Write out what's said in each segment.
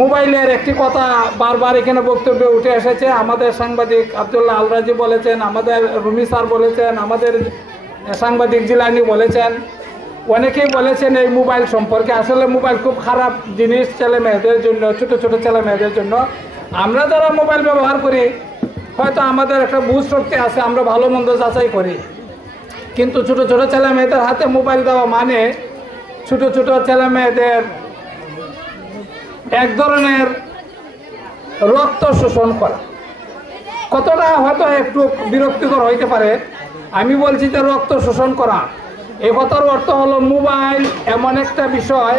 মোবাইলের একটি কথা বারবার এখানে বক্তব্যে উঠে এসেছে। আমাদের সাংবাদিক আব্দুল্লাহ আলরাজি বলেছেন, আমাদের রুমি স্যার বলেছেন, আমাদের সাংবাদিক জিলানি বলেছেন, অনেকেই বলেছেন এই মোবাইল সম্পর্কে। আসলে মোবাইল খুব খারাপ জিনিস ছেলে মেয়েদের জন্য, ছোটো ছোটো ছেলে মেয়েদের জন্য। আমরা যারা মোবাইল ব্যবহার করি হয়তো আমাদের একটা বুঝ শক্তি আছে, আমরা ভালো মন্দ যাচাই করি, কিন্তু ছোটো ছোটো ছেলে মেয়েদের হাতে মোবাইল দেওয়া মানে ছোটো ছোটো ছেলে মেয়েদের এক ধরনের রক্ত শোষণ করা। কতটা হয়তো একটু বিরক্তিকর হইতে পারে, আমি বলছি যে রক্ত শোষণ করা। এই কথার অর্থ হলো মোবাইল এমন একটা বিষয়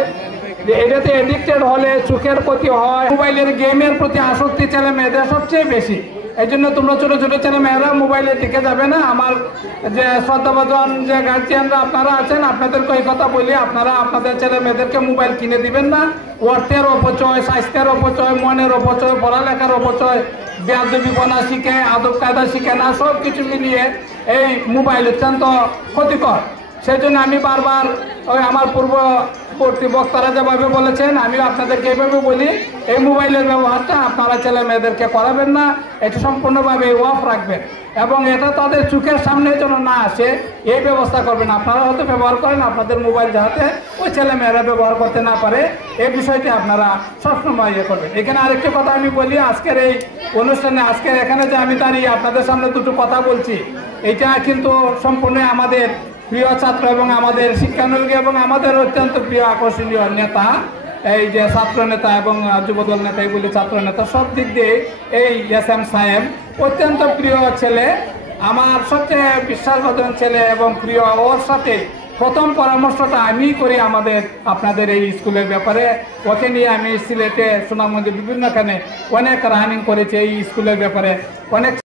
যে এটাতে এডিক্টেড হলে চোখের ক্ষতি হয়। মোবাইলের গেমের প্রতি আসক্তি ছেলে মেয়েদের সবচেয়ে বেশি। এই জন্য তোমরা ছোটো ছোটো ছেলে মেয়েরা মোবাইলের দিকে যাবে না। আমার যে শ্রদ্ধাভাজন যে গার্জিয়ানরা আপনারা আছেন, আপনাদেরকে এই কথা বলি, আপনারা আপনাদের ছেলে মেয়েদেরকে মোবাইল কিনে দিবেন না। অর্থের অপচয়, স্বাস্থ্যের অপচয়, মনের অপচয়, পড়ালেখার অপচয়, বেয়াদবিপনা শিখে, আদব কায়দা শিখে না, সব কিছু মিলিয়ে এই মোবাইল অত্যন্ত ক্ষতিকর। সেই জন্য আমি বারবার ওই আমার পূর্ববর্তী বক্তারা যেভাবে বলেছেন, আমিও আপনাদেরকে এইভাবে বলি, এই মোবাইলের ব্যবহারটা আপনারা ছেলে মেয়েদেরকে করাবেন না, এটা সম্পূর্ণভাবে অফ রাখবেন এবং এটা তাদের চোখের সামনে যেন না আসে এই ব্যবস্থা করবেন। আপনারা হয়তো ব্যবহার করেন, আপনাদের মোবাইল যাতে ওই ছেলে মেয়েরা ব্যবহার করতে না পারে এই বিষয়টি আপনারা সবসময় ইয়ে করবেন। এখানে আরেকটি কথা আমি বলি, আজকের এই অনুষ্ঠানে, আজকের এখানে যে আমি দাঁড়িয়ে আপনাদের সামনে দুটো কথা বলছি, এটা কিন্তু সম্পূর্ণ আমাদের প্রিয় ছাত্র এবং আমাদের শিক্ষানুরাগী এবং আমাদের অত্যন্ত প্রিয় আকর্ষণীয় নেতা, এই যে ছাত্র নেতা এবং যুবদল নেতা, এগুলি ছাত্র নেতা, সব দিক দিয়ে এই এস.এম. সাহেব অত্যন্ত প্রিয় ছেলে, আমার সবচেয়ে বিশ্বাসভাজন ছেলে এবং প্রিয়। ওর সাথে প্রথম পরামর্শটা আমি করি আপনাদের এই স্কুলের ব্যাপারে। ওকে নিয়ে আমি সিলেটে, সুনামগঞ্জে বিভিন্নখানে অনেক রানিং করেছি এই স্কুলের ব্যাপারে। অনেক